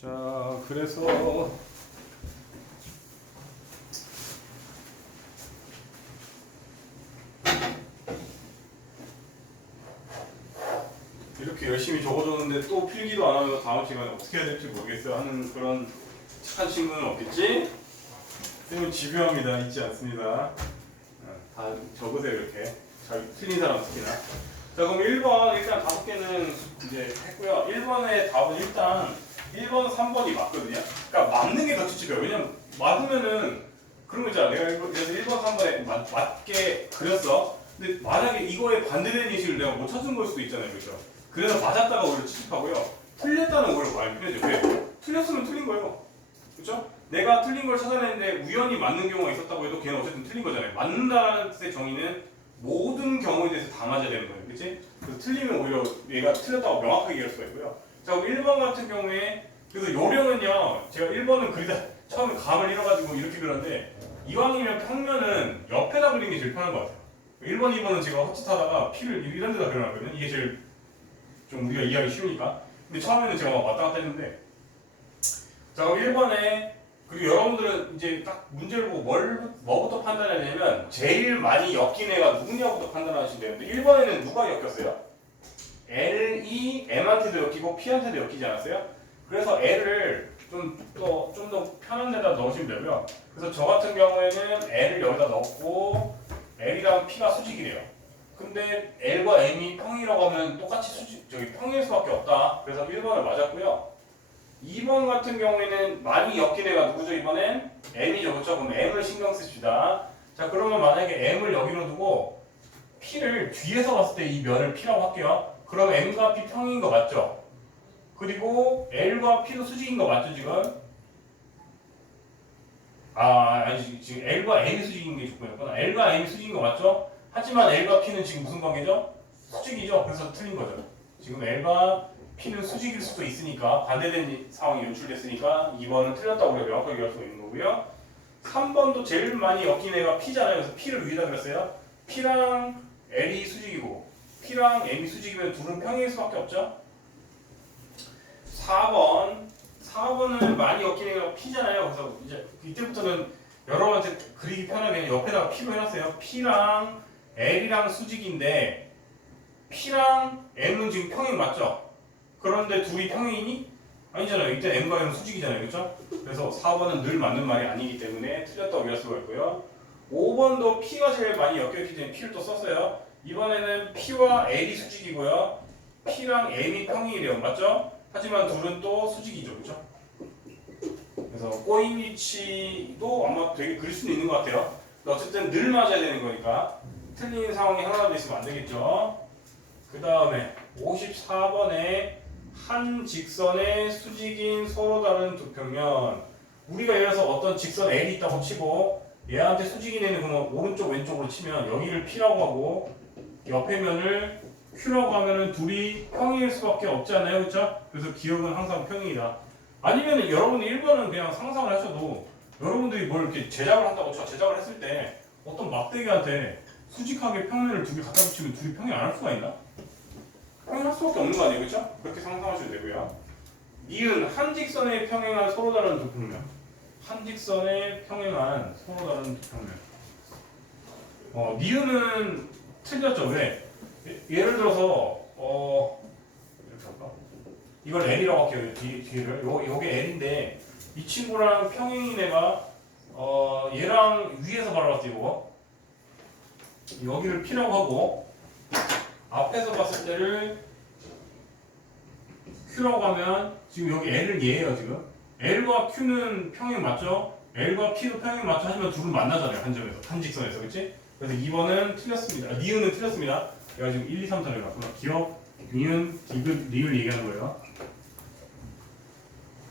자, 그래서 이렇게 열심히 적어줬는데 또 필기도 안 하면 다음 시간에 어떻게 해야 될지 모르겠어요 하는 그런 착한 친구는 없겠지? 쌤은 집요합니다. 잊지 않습니다. 다 적으세요. 이렇게 잘 틀린 사람 특히나. 자, 그럼 1번 일단 5개는 이제 했고요. 1번의 답은 일단 1번, 3번이 맞거든요. 그러니까 맞는 게 더 찝찝해요. 왜냐면 맞으면은 그런 거 있잖아. 내가 그래서 1번, 3번에 맞게 그렸어. 근데 만약에 이거에 반대되는 예시를 내가 못 찾은 걸 수도 있잖아요. 그렇죠? 그래서 맞았다가 오히려 찝찝하고요. 틀렸다는 오히려 많이 편해져. 왜? 틀렸으면 틀린 거예요. 그렇죠? 내가 틀린 걸 찾아내는데 우연히 맞는 경우가 있었다고 해도 걔는 어쨌든 틀린 거잖아요. 맞는다는 뜻의 정의는 모든 경우에 대해서 다 맞아야 되는 거예요. 그치? 그래서 틀리면 오히려 얘가 틀렸다고 명확하게 얘기할 수가 있고요. 자, 그럼 1번 같은 경우에 그래서 요령은요. 제가 1번은 그리다 처음에 감을 잃어가지고 이렇게 그렸는데 이왕이면 평면은 옆에다 그리는 게 제일 편한 것 같아요. 1번, 2번은 제가 헛짓하다가 P를 이런 데다 그려놨거든요. 이게 제일 좀 우리가 이해하기 쉬우니까. 근데 처음에는 제가 막 왔다 갔다 했는데 자, 그럼 1번에 그리고 여러분들은 이제 딱 문제를 보고 뭐부터 판단하냐면 제일 많이 엮인 애가 누구냐부터 판단하시면 되는데 1번에는 누가 엮였어요? L이 M한테도 엮이고 P한테도 엮이지 않았어요? 그래서 L을 좀 더 편한 데다 넣으시면 되고요. 그래서 저 같은 경우에는 L을 여기다 넣고 L이랑 P가 수직이래요. 근데 L과 M이 평이라고 하면 똑같이 평일 수밖에 없다. 그래서 1번을 맞았고요. 2번 같은 경우에는 많이 엮인 애가 누구죠? 이번엔 M이죠. 그렇죠? 그럼 M을 신경 쓰십시다. 자, 그러면 만약에 M을 여기로 두고 P를 뒤에서 봤을 때 이 면을 P라고 할게요. 그럼 M과 P 평인 거 맞죠? 그리고 L과 P도 수직인 거 맞죠, 지금? 아니, 지금 L과 M이 수직인 게 조건이었구나. L과 M이 수직인 거 맞죠? 하지만 L과 P는 지금 무슨 관계죠? 수직이죠? 그래서 틀린 거죠. 지금 L과 P는 수직일 수도 있으니까 반대된 상황이 연출됐으니까 2번은 틀렸다고 우리가 명확하게 할 수 있는 거고요. 3번도 제일 많이 엮인 애가 P잖아요. 그래서 P를 위에다 그렸어요. P랑 L이 수직이고 P랑 M이 수직이면 둘은 평일 수밖에 없죠. 4번은 많이 엮인 애가 P잖아요. 그래서 이제 이때부터는 여러분한테 그리기 편하게 옆에다가 P로 해놨어요. P랑 L이랑 수직인데 P랑 M은 지금 평행 맞죠? 그런데 둘이 평행이니? 아니잖아요. 이때 M과 M은 수직이잖아요. 그렇죠? 그래서 4번은 늘 맞는 말이 아니기 때문에 틀렸다고 얘기할 수가 있고요. 5번도 P가 제일 많이 엮여있기 때문에 P를 또 썼어요. 이번에는 P와 L이 수직이고요. P랑 M이 평행이래요. 맞죠? 하지만 둘은 또 수직이죠. 그렇죠? 그래서 꼬인 위치도 아마 되게 그릴 수는 있는 것 같아요. 어쨌든 늘 맞아야 되는 거니까 틀린 상황이 하나도 있으면 안 되겠죠. 그 다음에 54번에 한 직선의 수직인 서로 다른 두 평면. 우리가 예를 들어서 어떤 직선 L이 있다고 치고 얘한테 수직인 애는 그러면 오른쪽 왼쪽으로 치면 여기를 P라고 하고 옆에 면을 Q라고 하면은 둘이 평행일 수밖에 없잖아요. 그렇죠? 그래서 기억은 항상 평행이다. 아니면 여러분이 1번은 그냥 상상을 하셔도 여러분들이 뭘 이렇게 제작을 한다고 쳐. 제작을 했을 때 어떤 막대기한테 수직하게 평면을 두 개 갖다 붙이면 둘이 평행 안 할 수가 있나? 평행할 수밖에 없는 거 아니에요, 그렇죠? 그렇게 상상하셔도 되고요. 니은 한 직선에 평행한 서로 다른 두 평면. 한 직선에 평행한 서로 다른 두 평면. 니은은 틀렸죠, 왜? 예를 들어서 이렇게 할까? 이걸 L이라고 할게요, 뒤를. 요게 L인데 이 친구랑 평행인 애가 얘랑 위에서 바라봤어요, 이거. 여기를 P라고 하고 앞에서 봤을 때를 Q라고 하면 지금 여기 L은 얘예요. 지금 L과 Q는 평행 맞죠? L과 P도 평행 맞죠? 하지만 둘은 만나잖아요. 한 점에서, 한 직선에서. 그렇지? 그래서 2번은 틀렸습니다. 니은은 틀렸습니다. 내가 지금 1, 2, 3, 4를 갖구나. 기억, 니은, 디귿, 리을 얘기하는 거예요.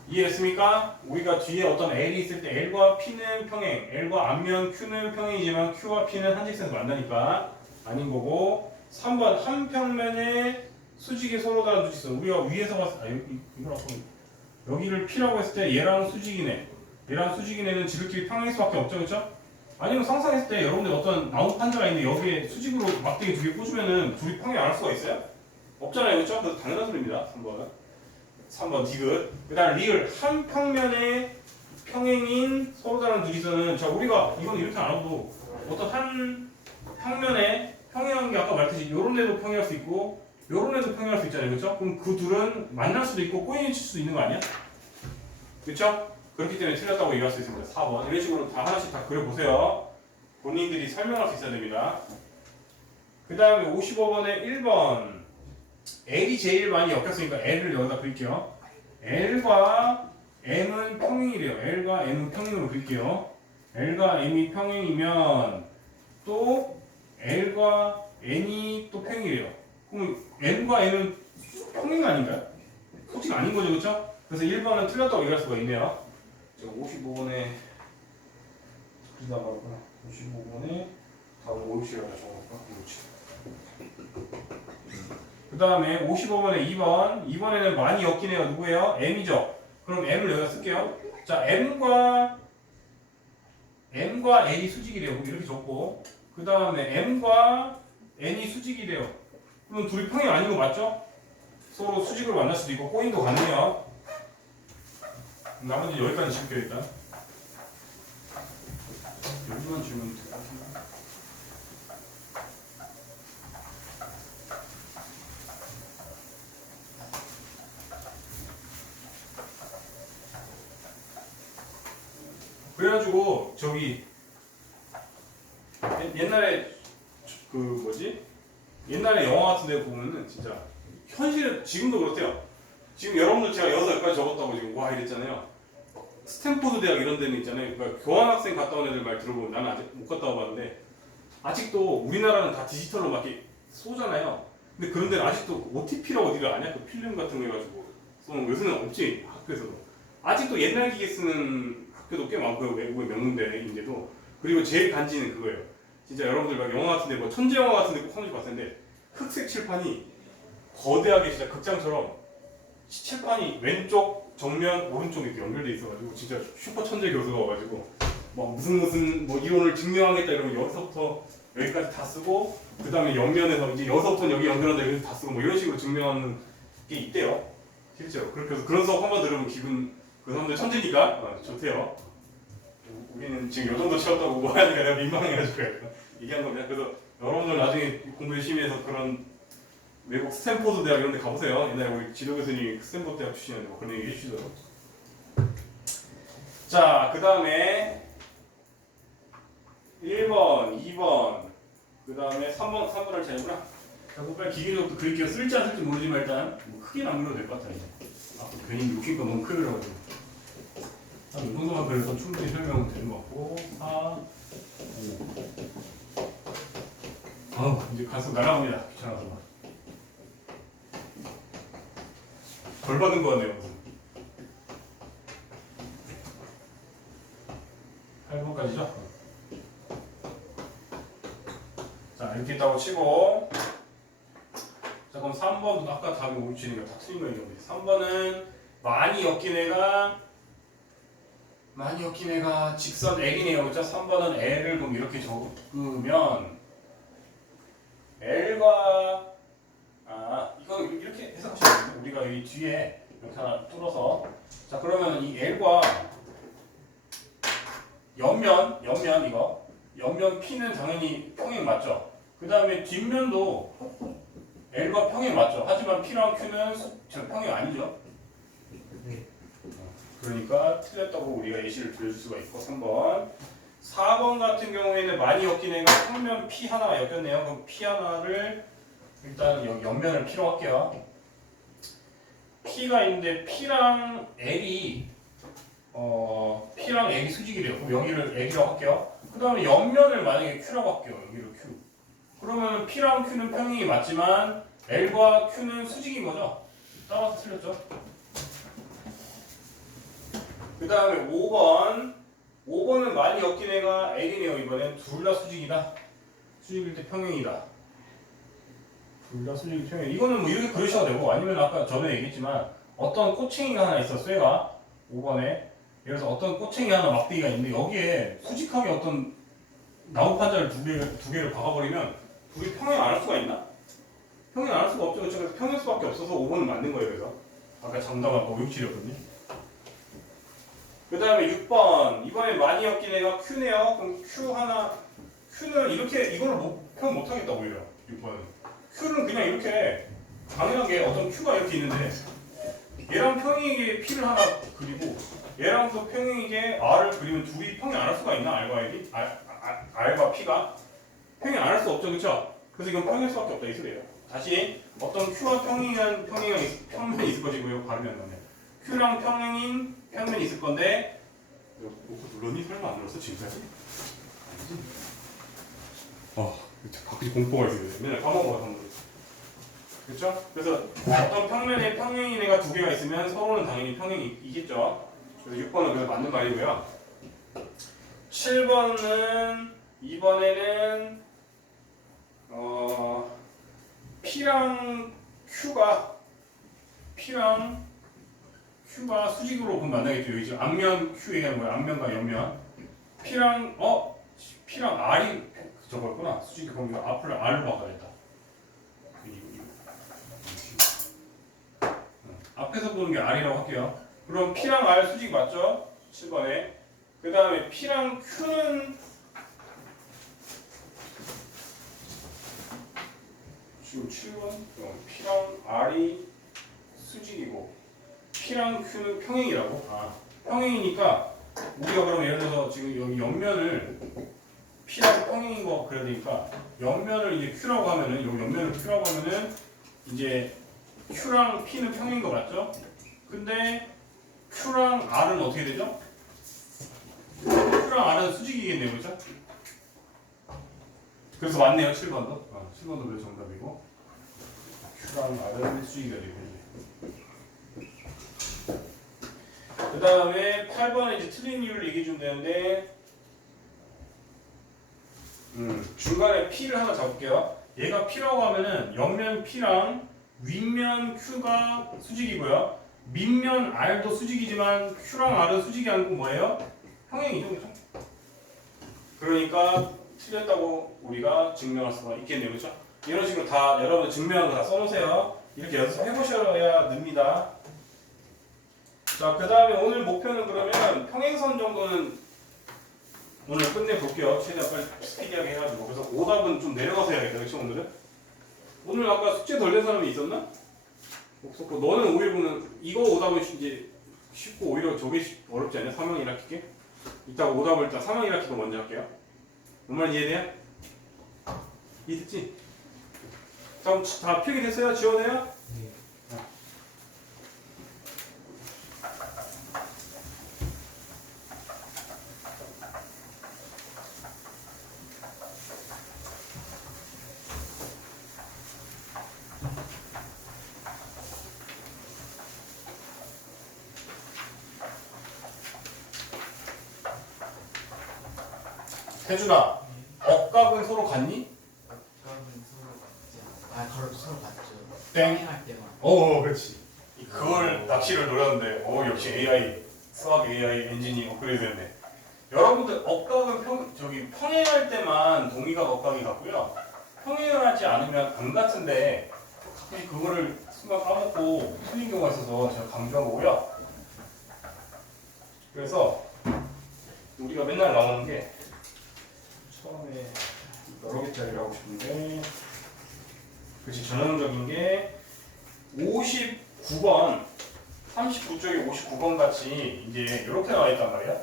이해했습니까? 우리가 뒤에 어떤 L이 있을 때 L과 P는 평행, L과 앞면 Q는 평행이지만 Q와 P는 한 직선에서 만나니까 아닌 거고. 3번 한 평면에 수직이 서로 다른 두 직선. 우리가 위에서 봤을 때 이걸 여기를 P라고 했을 때 얘랑 수직이네. 얘랑 수직이네는 지들끼리 평행일 수밖에 없죠, 그렇죠? 아니면 상상했을 때 여러분들 어떤 나무 판자가 있는데 여기에 수직으로 막대기 두 개 꽂으면은 둘이 평행 안 할 수가 있어요? 없잖아요, 그렇죠? 그래서 당연한 소리입니다. 3번은. 3번 디귿. 그 다음 리을. 한 평면의 평행인 서로 다른 둘이서는 자 우리가 이건 이렇게 안 하고 어떤 한 평면에 평행한 게 아까 말했듯이 요런 애도 평행할 수 있고 요런 애도 평행할 수 있잖아요. 그렇죠? 그럼 그 둘은 만날 수도 있고 꼬인이 칠 수 있는 거 아니야? 그렇죠? 그렇기 때문에 틀렸다고 얘기할 수 있습니다. 4번. 이런 식으로 다 하나씩 다 그려보세요. 본인들이 설명할 수 있어야 됩니다. 그 다음에 55번에 1번. L이 제일 많이 엮였으니까 L을 여기다 그릴게요. L과 M은 평행이래요. L과 M은 평행으로 그릴게요. L과 M이 평행이면 또 L과 N이 또 평행이래요. 그럼 M과 N은 평행 아닌가요? 솔직히 아닌 거죠, 그렇죠? 그래서 1번은 틀렸다고 얘기할 수가 있네요. 제가 55번에 그리다 말구나. 55번에 답을 50이라고 적어볼까? 50. 그 다음에 55번에 2번. 2번에는 많이 엮긴 해요. 누구예요? M이죠. 그럼 M을 여기다 쓸게요. 자, M과 N이 수직이래요. 이렇게 적고. 그 다음에 M과 N이 수직이래요. 그럼 둘이 평행 아닌 거 맞죠? 서로 수직으로 만날 수도 있고 꼬인도 가능해요. 나머지 여기까지 줄게요 일단. 여기만 주면 될 것 같은데. 그래가지고 저기 옛날에 그 뭐지? 옛날에 영화 같은 데 보면은 진짜 현실은 지금도 그렇대요. 지금 여러분들 제가 여기서 여기까지 적었다고 지금 와 이랬잖아요. 스탠포드 대학 이런 데는 있잖아요. 그러니까 교환학생 갔다 온 애들 말 들어보면 나는 아직 못 갔다 와봤는데 아직도 우리나라는 다 디지털로 막 이렇게 쏘잖아요. 근데 그런 데는 아직도 OTP라고 어디가 아냐? 그 필름 같은 거 해가지고 쏘는 거 요새는 없지 학교에서도. 아직도 옛날 기계 쓰는 학교도 꽤 많고요. 외국의 명문대인데도. 그리고 제일 간지는 그거예요. 진짜 여러분들 막 영화 같은데 뭐 천재 영화 같은데 꼭 한 번씩 봤을 텐데 흑색 칠판이 거대하게 진짜 극장처럼 칠판이 왼쪽, 정면, 오른쪽 이렇게 연결돼 있어가지고 진짜 슈퍼 천재 교수가 와가지고 막 무슨 뭐 이론을 증명하겠다 이러면 여기서부터 여기까지 다 쓰고 그 다음에 옆면에서 이제 여기서부터 여기 연결한다 이렇게 다 쓰고 뭐 이런 식으로 증명하는 게 있대요. 실제로. 그렇게 해서 그런 수업 한번 들으면 기분 그 사람들 천재니까 좋대요. 우리는 지금 요 정도 채웠다고 뭐 하니까 내가 민망해가지고 얘기한 겁니다. 그래서 여러분들 나중에 공부 열심히 해서 그런 외국 스탠포드 대학 이런 데 가보세요. 옛날에 우리 지도 교수님이 스탠포드 대학 출신이었는데 뭐 그런 얘기 해주시더라고요. 자, 그 다음에 1번, 2번, 그 다음에 3번을 잘구나. 자, 그럼 빨리 기계적으로 그릴게요. 쓸지 안 쓸지 모르지만 일단 뭐 크게 안 그려도 될 것 같아요. 괜히 욕심 거 너무 크게 그려가지고. 한 이 정도만 그려서 충분히 설명은 되는 것 같고 4, 5 이제 가서 날아갑니다. 귀찮아서 벌 받은 거 같네요. 8번까지죠? 자 이렇게 있다고 치고 자 그럼 3번도 아까 답이 옳지니까 다 틀린 거예요. 3번은 많이 엮인 애가 직선 L이네요. 그렇죠? 3번은 L을 그럼 이렇게 적으면 L과 이거 이렇게 해석하시면 돼요. 우리가 이 뒤에 이렇게 하나 뚫어서 자 그러면 이 L과 옆면 이거 옆면 P는 당연히 평행 맞죠? 그 다음에 뒷면도 L과 평행 맞죠? 하지만 P랑 Q는 평행 아니죠? 그러니까 틀렸다고 우리가 예시를 들어줄 수가 있고 3번 4번 같은 경우에는 많이 엮인 애가 평면 P 하나가 엮였네요. 그럼 P 하나를 일단 옆면을 P로 할게요. P가 있는데 P랑 L이 수직이래요. 그럼 여기를 L이라고 할게요. 그 다음에 옆면을 만약에 Q라고 할게요. 여기를 Q. 그러면 P랑 Q는 평행이 맞지만 L과 Q는 수직인 거죠. 따라서 틀렸죠. 그 다음에 5번은 많이 엮인 애가 L이네요. 이번엔 둘 다 수직이다. 수직일 때 평행이다. 둘 다 수직이 평행. 이거는 뭐 이렇게 그리셔도 되고 아니면 아까 전에 얘기했지만 어떤 꼬챙이가 하나 있어. 쇠가 5번에 그래서 어떤 꼬챙이 하나 막대기가 있는데 여기에 수직하게 어떤 나무 판자를 두 개를 박아버리면 둘이 평행 안 할 수가 있나? 평행 안 할 수가 없죠. 그래서 평행 수밖에 없어서 5번은 맞는 거예요. 그래서 아까 정답은 567이었거든요. 그 다음에 6번. 이번에 많이 엮인 애가 Q네요. 그럼 Q 하나, Q는 이렇게, 이거를 표현 못하겠다, 오히려. 6번은. Q는 그냥 이렇게, 당연하게 어떤 Q가 이렇게 있는데, 얘랑 평행이게 P를 하나 그리고, 얘랑 또 평행이게 R을 그리면 둘이 평행 안 할 수가 있나? R과 L이? R과 P가? 평행 안 할 수 없죠, 그쵸? 그래서 이건 평행일 수밖에 없다, 이 소리예요. 다시, 어떤 Q와 평행한 평면이 있을 것이고요, 발음이 안 나네. Q랑 평행인 평면이 있을 건데, 이거 눌렀니? 설마 안 눌렀어? 지금까지? 아니지? 밖에 공포가 있어요. 맨날 까먹어요, 그렇죠? 그래서 어떤 평면에 평행인 애가 두 개가 있으면 서로는 당연히 평행이겠죠. 그래서 6번은 그래서 맞는 말이고요. 7번은 이번에는 P랑 Q가 수직으로 그럼 만나겠죠. 여기 지금 앞면 Q 얘기하는 거예요. 앞면과 옆면. P랑 R이 저거였구나. 수직이 그럼 이거 앞을 R로 바꿔야겠다. 앞에서 보는 게 R이라고 할게요. 그럼 P랑 R 수직 맞죠? 7번에. 그 다음에 P랑 Q는 지금 7번 P랑 R이 수직이고 P랑 Q는 평행이라고? 평행이니까 우리가 그럼 예를 들어서 지금 여기 옆면을 P랑 평행인 거 그려야 되니까 옆면을 이제 Q라고 하면은 여기 옆면을 Q라고 하면은 이제 Q랑 P는 평행인 거 맞죠? 근데 Q랑 R은 어떻게 되죠? Q랑 R은 수직이겠네요, 그렇죠? 그래서 맞네요, 7번도. 7번도 그래서 정답이고 Q랑 R은 수직이가 되고. 그 다음에 8번에 이제 틀린 이유를 얘기해 주면 되는데 중간에 P를 하나 잡을게요. 얘가 P라고 하면은 옆면 P랑 윗면 Q가 수직이고요. 밑면 R도 수직이지만 Q랑 R은 수직이 아니고 뭐예요? 평행이죠, 그죠? 그러니까 틀렸다고 우리가 증명할 수가 있겠네요, 그죠? 이런 식으로 다 여러분 증명한 거 다 써놓으세요. 이렇게 연습해 보셔야 됩니다. 자, 그 다음에 오늘 목표는 그러면 평행선 정도는 오늘 끝내볼게요. 최대한 빨리 스피디하게 해가지고. 그래서 오답은 좀 내려가서 해야겠다, 그치, 오늘은? 오늘 아까 숙제 덜 낸 사람이 있었나? 없었고, 너는 오히려 보면 이거 오답은 이제 쉽고 오히려 저게 어렵지 않냐? 3형 1학기게? 이따가 오답을 일단 3형 1학기도 먼저 할게요. 뭔 말인지 이해돼요? 이해됐지? 자, 그럼 다 필기 됐어요? 지원해요? 네. 혜준아, 억각은 서로 같니? 억각은 서로 같지 않아. 서로 같죠. 땡. 할 때만. 그렇지. 그걸 낚시를 노렸는데, 역시 AI, 수학 AI 엔진이 업그레이드 됐네. 여러분들, 억각은 평행할 때만 동의각 억각이 같고요. 평행하지 않으면 안 같은데, 가끔씩 그거를 순간 까먹고 틀린 경우가 있어서 제가 강조한 거고요. 그래서, 우리가 맨날 나오는 게, 처음에 여러 개짜리를 하고 싶은데 그치 전형적인 게 59번 39쪽에 59번 같이 이제 이렇게 나와 있단 말이야.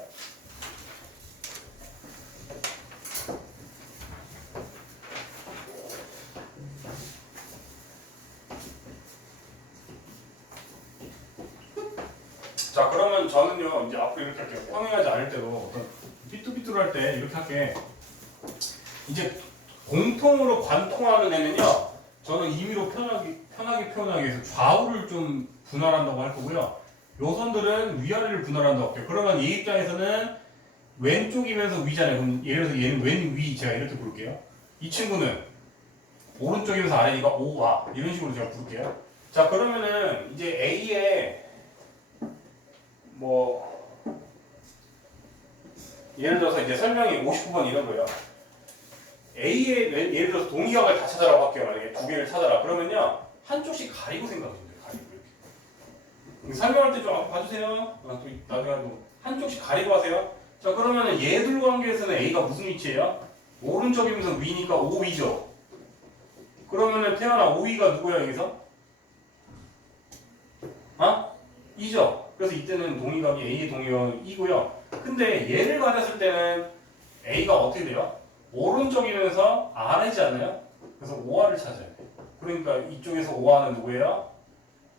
자, 그러면 저는요 이제 앞으로 이렇게 할게요. 평행하지 않을 때도 어떤 삐뚤삐뚤할 때 이렇게 할게. 이제 공통으로 관통하는 애는요, 저는 임의로 편하게 표현하기 위해서 좌우를 좀 분할한다고 할 거고요. 요 선들은 위아래를 분할한다고 할게요. 그러면 얘 입장에서는 왼쪽이면서 위잖아요. 그럼 예를 들어서 얘는 왼위, 제가 이렇게 부를게요. 이 친구는 오른쪽이면서 아래니까 오와 이런 식으로 제가 부를게요. 자, 그러면은 이제 A에 예를 들어서 이제 설명이 59번 이런 거예요. A의 예를 들어서 동의각을 다 찾아라고 할게요. 만약에 두 개를 찾아라. 그러면요 한쪽씩 가리고 생각하시면 돼요. 가리고 이렇게. 설명할 때 좀 봐주세요. 또 나중에 또 한쪽씩 가리고 하세요. 자 그러면은 얘들 관계에서는 A가 무슨 위치예요? 오른쪽이면서 위니까 5위죠. 그러면은 태연아 5위가 누구야 여기서? 아? 2죠. 그래서 이때는 동의각이 A의 동의각은 2고요. 근데 얘를 가졌을 때는 A가 어떻게 돼요? 오른쪽이면서 아래지 않나요? 그래서 5화를 찾아야 돼. 그러니까 이쪽에서 5화는 누구예요?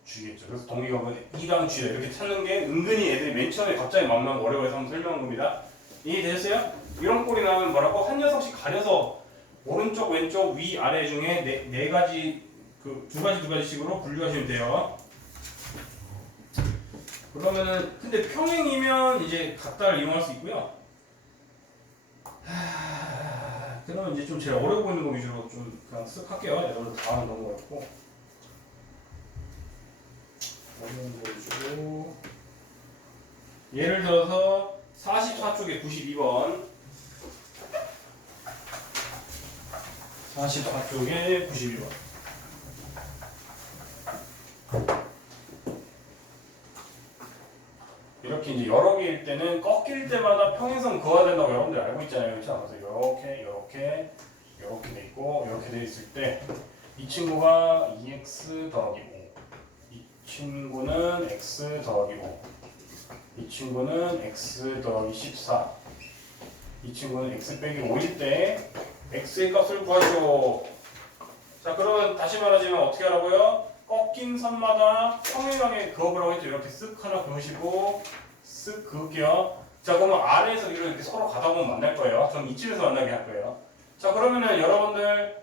G겠죠. 그래서 동의각은 2랑 G다. 이렇게 찾는 게 은근히 애들이 맨 처음에 갑자기 만나면 어려워해서 한번 설명한 겁니다. 이해되셨어요? 이런 꼴이 나면 뭐라고? 한 녀석씩 가려서 오른쪽, 왼쪽, 위, 아래 중에 네 가지 두 가지씩으로 분류하시면 돼요. 그러면은 근데 평행이면 이제 각다를 이용할 수 있고요. 그러면 이제 좀 제일 어려 보이는 거 위주로 좀 그냥 쓱 할게요. 여러분 다 하는 거 같고 어려운 거 위주로 예를 들어서 44쪽에 92번 44쪽에 92번 이렇게 이제 여러 개일 때는 꺾일 때마다 평행선 그어야 된다고 여러분들 알고 있잖아요. 그렇죠? 그래서 이렇게 돼 있고 이렇게 돼 있을 때 이 친구가 2x 더하기 5 이 친구는 x 더하기 5 이 친구는 x 더하기 14 이 친구는 x 빼기 5일 때 x의 값을 구하죠. 자 그러면 다시 말하자면 어떻게 하라고요? 꺾인 선마다 평행하게 그어보라고 했죠. 이렇게 쓱 하나 그으시고 쓱 그을게요. 자 그러면 아래에서 이렇게 서로 가다 보면 만날 거예요. 전 이쯤에서 만나게 할 거예요. 자 그러면은 여러분들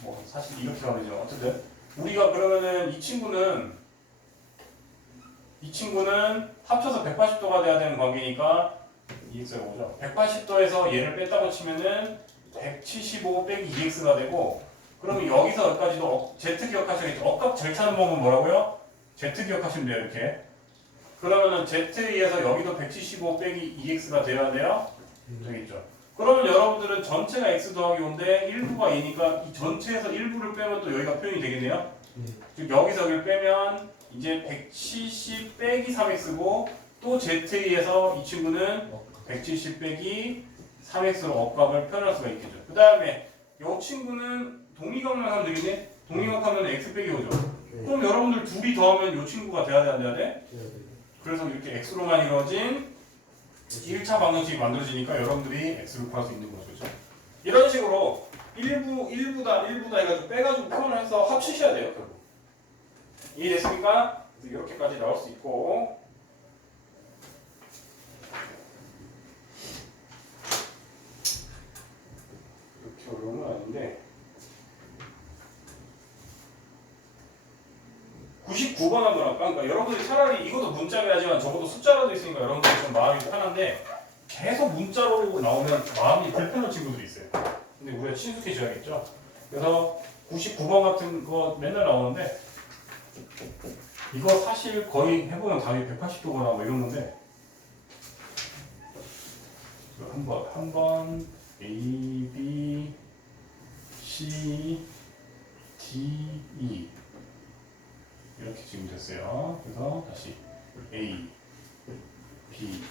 뭐 사실 이렇게 가면 되죠. 어쨌든 우리가 그러면은 이 친구는 합쳐서 180도가 돼야 되는 관계니까 2x가 오죠. 180도에서 얘를 뺐다고 치면은 175 빼기 2x가 되고 그러면 여기서 여기까지도 z 기억하셔야겠죠. 억각 절 찾는 방법은 뭐라고요? z 기억하시면 돼요. 이렇게. 그러면은 z에서 여기도 175 빼기 2x가 되어야 돼요. 되겠죠. 그러면 여러분들은 전체가 x 더하기 5인데 일부가 2니까 이 전체에서 일부를 빼면 또 여기가 표현이 되겠네요. 즉 여기서 여기를 빼면 이제 170 빼기 3x고 또 z에서 이 친구는 170 빼기 3x로 억각을 표현할 수가 있겠죠. 그 다음에 이 친구는 동의각만 하면 되겠네. 동의각 하면 x 빼기 5죠. 그럼 여러분들 둘이 더하면 이 친구가 돼야 돼, 안 돼야 돼? 그래서 이렇게 x로만 이루어진 1차 방정식이 만들어지니까 여러분들이 x를 구할 수 있는 거죠. 그렇죠? 이런 식으로 일부다 해가지고 빼가지고 표현을 해서 합치셔야 돼요. 결국. 이해됐습니까? 이렇게까지 나올 수 있고 이렇게 어려운 건 아닌데 99번 한번 할까? 그러니까 여러분들이 차라리 이것도 문자긴 하지만 적어도 숫자라도 있으니까 여러분들이 좀 마음이 편한데 계속 문자로 나오면 마음이 불편한 친구들이 있어요. 근데 우리가 친숙해져야겠죠? 그래서 99번 같은 거 맨날 나오는데 이거 사실 거의 해보면 답이 180도거나 뭐 이런 건데 한번 A, B, C, D, E 이렇게 지금 됐어요. 그래서 다시 A, B,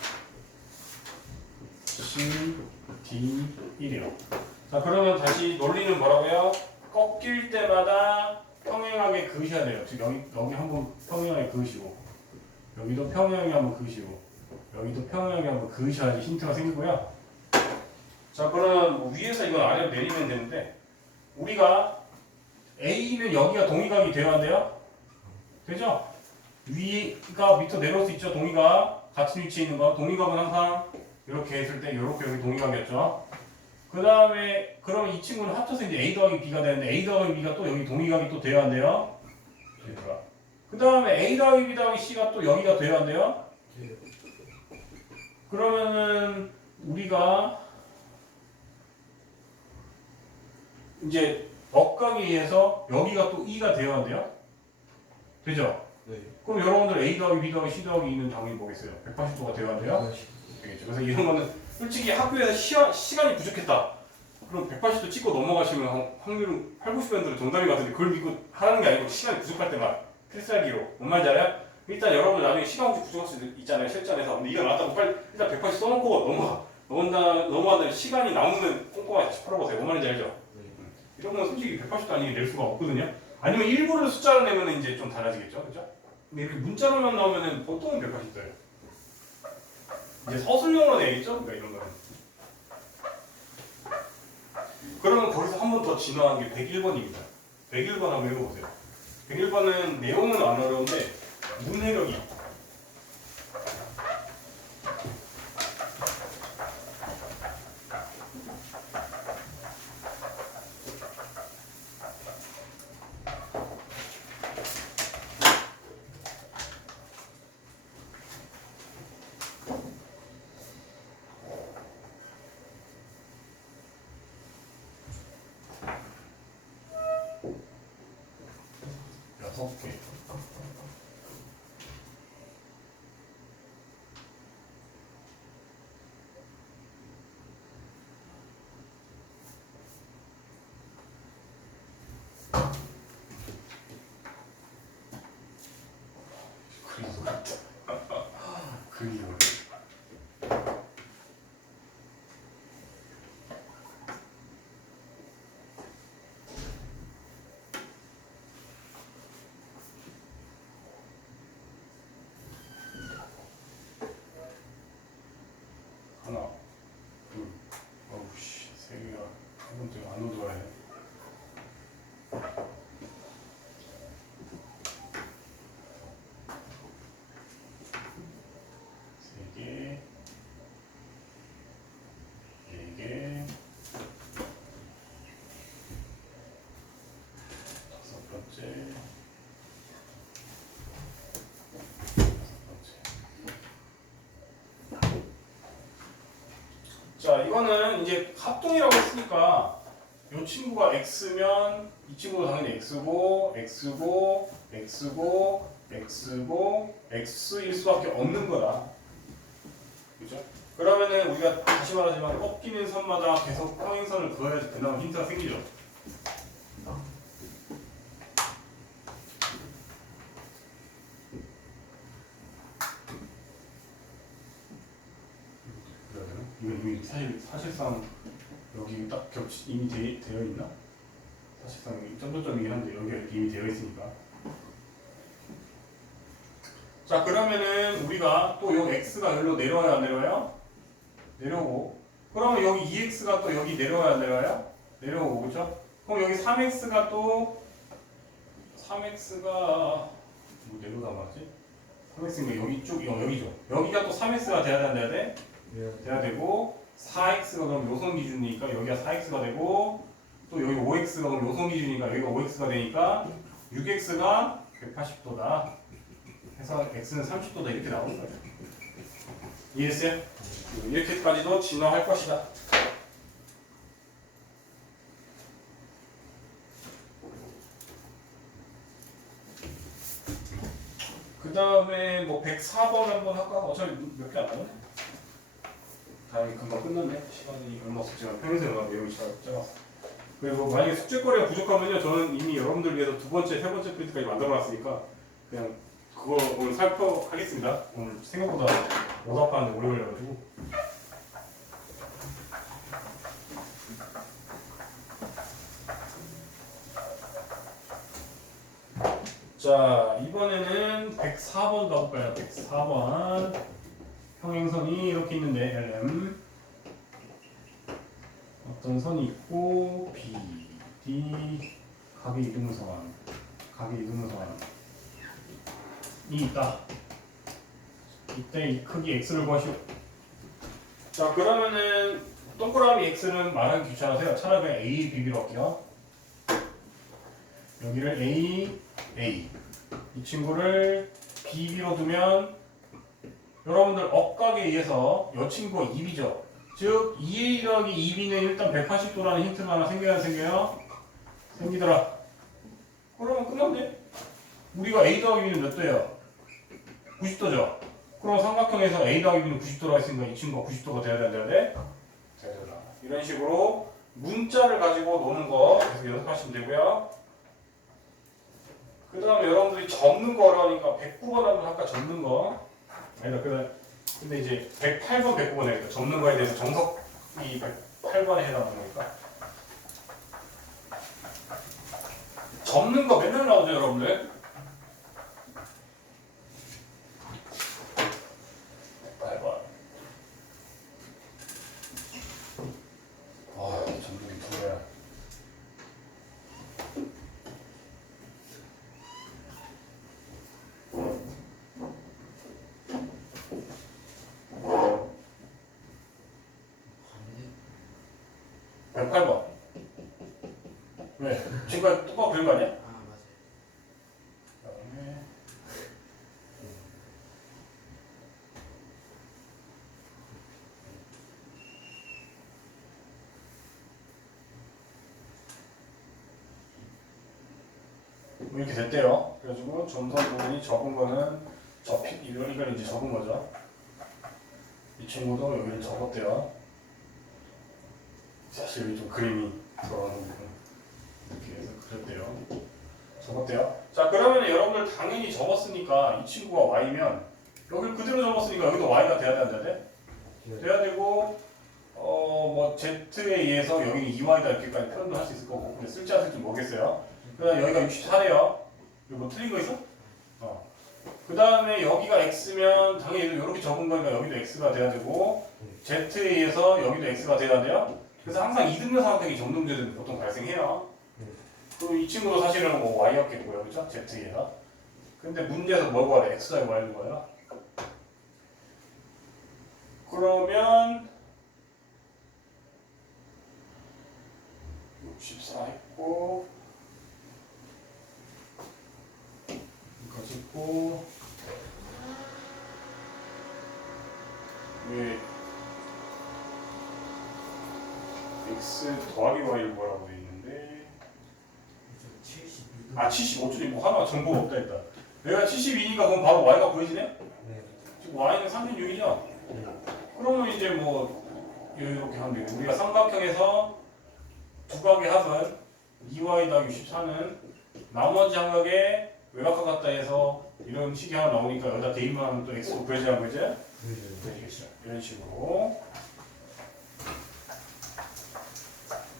C, D, 1이요. 자 그러면 다시 논리는 뭐라고요? 꺾일 때마다 평행하게 그으셔야 돼요. 지금 여기 한번 평행하게 그으시고 여기도 평행하게 한번 그으시고 여기도 평행하게 한번 그으셔야지 힌트가 생기고요. 자 그러면 뭐 위에서 이건 아래로 내리면 되는데 우리가 A는 여기가 동의각이 되어야 돼요. 되죠? 위가 밑으로 내려올 수 있죠. 동의각 같은 위치에 있는 거. 동의각은 항상 이렇게 했을 때 이렇게 여기 동의각이었죠. 그 다음에 그러면 이 친구는 합쳐서 이제 A 더하기 B가 되는데 A 더하기 B가 또 여기 동의각이 또 돼야 한대요. 그 다음에 A 더하기 B 더하기 C가 또 여기가 돼야 한대요. 그러면은 우리가 이제 억각에 의해서 여기가 또 E가 돼야 한대요. 되죠? 네. 그럼 여러분들 A 더하기 B 더하기 C 더하기 E는 당연히 뭐겠어요? 180도가 돼야 돼요? 되겠죠. 그래서 이런 거는 솔직히 학교에서 시간이 부족했다. 그럼 180도 찍고 넘어가시면 확률은 8, 90%로 정답이 같은데 그걸 믿고 하는 게 아니고 시간이 부족할 때만 필살기로. 뭔 말인지 알아요? 일단 여러분 나중에 시간 혹시 부족할 수 있잖아요 실전에서. 근데 이거 나왔다고 빨리 일단 180 써놓고 넘어간 다음에 시간이 남으면 꼼꼼하게 다시 풀어보세요. 뭔 말인지 알죠? 네. 이런 건 솔직히 180도 아니게 낼 수가 없거든요. 아니면 일부러 숫자로 내면 이제 좀 달라지겠죠, 그죠? 근데 이렇게 문자로만 나오면은 보통은 180도예요. 이제 서술형으로 내겠죠? 그러니까 이런 거는. 그러면 거기서 한 번 더 진화한 게 101번입니다. 101번 한번 읽어보세요. 101번은 내용은 안 어려운데 문해력이 개. 그리고 하나, 둘, 어우씨, 세 개가 한 번째 안 오더라 해. 세 개, 네 개, 다섯 번째, 자, 이거는 이제 합동이라고 했으니까 이 친구가 x면 이 친구도 당연히 x고 x고 x고 x고 x일 수밖에 없는 거다. 그죠? 그러면은 우리가 다시 말하지만 꺾이는 선마다 계속 평행선을 그어야지 그나마 힌트가 생기죠. 이거 이미 사실상 여기 딱 이미 되어 있나? 사실상 점점점이긴 한데 여기가 이미 되어 있으니까. 자, 그러면은 우리가 또 요 x가 여기로 내려와야 안 내려와요? 내려오고. 그러면 여기 2x가 또 여기 내려와야 안 내려와요? 내려오고, 그렇죠? 그럼 여기 3x가 또 3x가 뭐 내려오다 말지? 3x는 여기 쪽 여기죠. 여기가 또 3x가 돼야 돼? 돼야 되고 4x가 그럼 요선 기준이니까 여기가 4x가 되고 또 여기 5x가 그럼 요선 기준이니까 여기가 5x가 되니까 6x가 180도다 해서 x는 30도다 이렇게 나오는 거예요. 이해했어요? 이렇게까지도 진화할 것이다. 그 다음에 뭐 104번 한번 할까? 어차피 몇 개 안 나오네. 다행히 금방 끝났네. 시간이 얼마 없지만 평소에 얼마 내용이 짧았어. 그리고 만약에 숙제거리가 부족하면요, 저는 이미 여러분들 위해서 두 번째, 세 번째 프린트까지 만들어놨으니까 그냥 그거 오늘 살펴하겠습니다. 오늘 생각보다 오답하는데 오래 걸려가지고. 자, 이번에는 104번 가볼까요? 104번. 평행선이 이렇게 있는데 LM 어떤 선이 있고 B, D 각의 이등선 이 있다. 이때 이 크기 X를 구하시오. 자, 그러면은 동그라미 X는 말하기 귀찮으세요. 차라리 그냥 A, B로 할게요. 여기를 A, A 이 친구를 B, B로 두면 여러분들 억각에 의해서 이 친구가 2B죠. 즉 2A 더하기 2B는 일단 180도라는 힌트가 하나 생겨요? 생기더라. 그러면 끝났네. 우리가 A 더하기 B는 몇 도예요? 90도죠. 그럼 삼각형에서 A 더하기 B는 90도라 했으니까 이 친구가 90도가 돼야 돼? 돼야 돼? 이런 식으로 문자를 가지고 노는 거 계속 연습하시면 되고요. 그 다음에 여러분들이 접는 거 어려우니까 109번 한번 할까? 접는 거. 아니다, 근데 이제 108번, 109번 해야겠다. 접는 거에 대해서 정석이 108번에 해당하는 거니까. 접는 거 맨날 나오죠, 여러분들? 108번. 아, 접는 두 개야. 반대. 108번. 왜? 지금까지 똑바로 그린 거 아니야? 아 맞아요. 그다음에 뭐 이렇게 됐대요. 그래가지고 점선 부분이 적은 거는 이걸 이제 적은 거죠. 이 친구도 여기를 적었대요. 사실 여기 좀 그림이 들어가는 부분 이렇게 해서 그렸대요. 적었대요. 자, 그러면 여러분들 당연히 적었으니까 이 친구가 y면 여기를 그대로 적었으니까 여기도 y가 돼야 돼, 안 돼야 돼? 돼야 되고 뭐 z에 의해서 여기는 2y다 이렇게까지 표현도 할 수 있을 거고. 근데 쓸지 안 쓸지 모르겠어요. 그다음 여기가 64래요. 이거 뭐 틀린 거 있어? 그 다음에 여기가 x면 당연히 이렇게 적은 거니까 여기도 x가 돼야 되고 z에 의해서 여기도 x가 돼야 돼요. 그래서 항상 이등변 삼각형이 접는 문제들은 보통 발생해요. 그럼 이 친구도 사실은 뭐 y였겠고요, 그렇죠? z에 의해서. 근데 문제에서 뭘 구하래? x 더하기 y를 구해라. 그러면 64 했고 이거 찍고 왜 x 더하기 y를 구하라고 돼 있는데 76. 아 75초니 뭐 하나 정보가 없다 했다. 내가 72니까 그럼 바로 y가 보여지네? 네. 지금 y는 36이죠? 네. 그러면 이제 뭐 이렇게 하면 되고 우리가 삼각형에서 두 각의 합은 2y 더하기 64는 나머지 한 각의 외곽과 같다 해서 이런 식이 하나 나오니까 여기다 대입만 하면 또 x로 구해지는 거지? 되겠죠. 이런 식으로.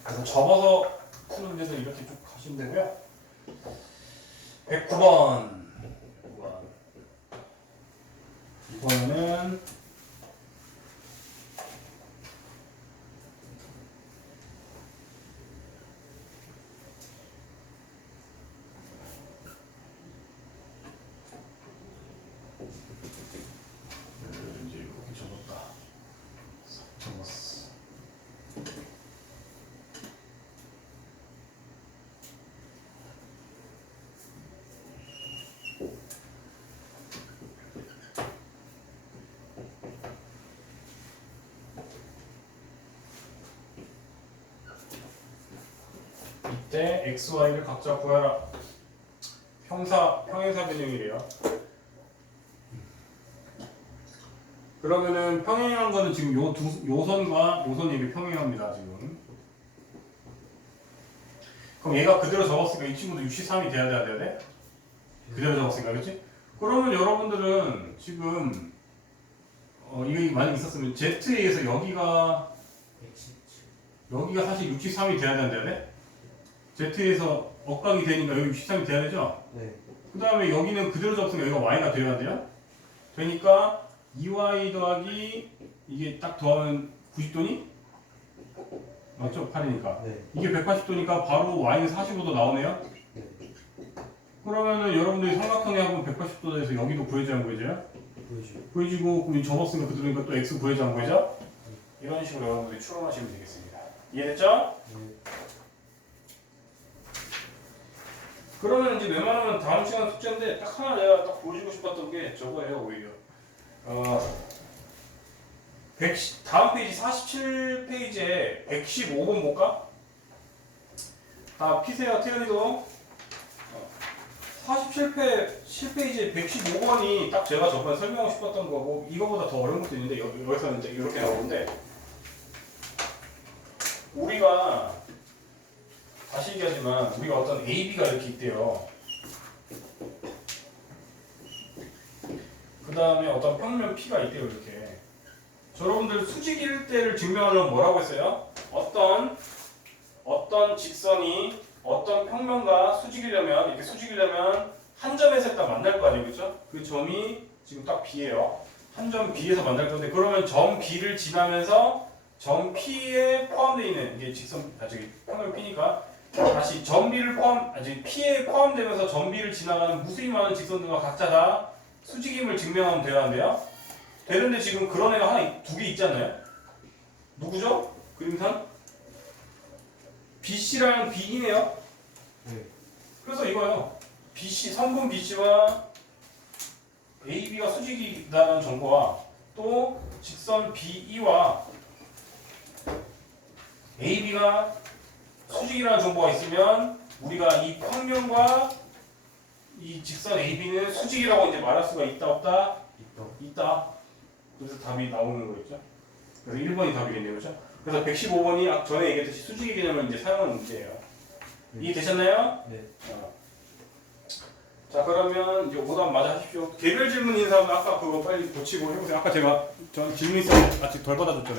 그래서 접어서 푸는 문제들 이렇게 쭉 하시면 되고요. 109번. 이번에는 이제 이렇게 적었다. 적었어. 이때 x, y를 각자 구하라. 평행사 변형이래요. 그러면은 평행한 거는 지금 요 선과 요 선이 이게 평행합니다 지금. 그럼 얘가 그대로 적었으니까 이 친구도 63이 돼야 돼야 돼야 돼? 그대로 적었으니까 그렇지? 그러면 여러분들은 지금 이게 만약 있었으면 Z에 의해서 여기가 117. 사실 63이 돼야 된다야 돼? Z에서 억각이 되니까 여기 63이 돼야 되죠? 네. 그 다음에 여기는 그대로 적었으니까 여기가 y가 돼야 돼요? 되니까 2y 더하기 이게 딱 더하면 90도니? 맞죠? 8이니까 네. 이게 180도니까 바로 y는 45도 나오네요? 네. 그러면은 여러분들이 삼각형에 하면 180도 돼서 여기도 구해지는 거죠? 보여줘. 구해지고 그럼 접었으니까 그대로니까 또 x 구해지는 거죠? 이런 식으로 여러분들이 추론하시면 되겠습니다. 이해됐죠? 네. 그러면 이제 웬만하면 다음 시간 숙제인데 딱 하나 내가 딱 보여주고 싶었던 게 저거예요 오히려. 다음 페이지 47페이지에 115번 볼까? 다 피세요 태연이도. 47페이지에 115번이 딱 제가 저번에 설명하고 싶었던 거고 이거보다 더 어려운 것도 있는데 여기서는 이제 이렇게 나오는데 우리가 다시 얘기하지만 우리가 어떤 AB가 이렇게 있대요. 그 다음에 어떤 평면 P가 있대요. 이렇게. 여러분들 수직 일대를 증명하려면 뭐라고 했어요? 어떤 직선이 어떤 평면과 수직이려면 이렇게 수직이려면 한 점에서 딱 만날 거 아니에요, 그렇죠? 그 점이 지금 딱 B예요. 한 점 B에서 만날 건데 그러면 점 B를 지나면서 점 P에 포함되어 있는 이게 직선 저기 평면 P니까 다시 점 B를 P에 포함되면서 점 B를 지나가는 무수히 많은 직선들과 각자 다 수직임을 증명하면 돼야 한대요. 되는데 지금 그런 애가 하나 두 개 있잖아요. 누구죠? 그림상 BC랑 BE네요. 네. 그래서 이거요. BC 성분 BC와 AB가 수직이다는 정보와 또 직선 BE와 AB가 수직이라는 정보가 있으면 우리가 이 평면과 이 직선 AB는 수직이라고 이제 말할 수가 있다 없다? 있다. 그래서 답이 나오는 거겠죠. 그래서 1번이 답이겠네요, 그렇죠? 그래서 115번이 전에 얘기했듯이 수직의 개념을 이제 사용하는 문제예요. 이해되셨나요? 네. 자, 그러면 이제 오답 맞아 하십시오. 개별 질문 인사하면 아까 그거 빨리 고치고 해보세요. 아까 제가 전 질문 있었는데 아직 덜 받아줬잖아요.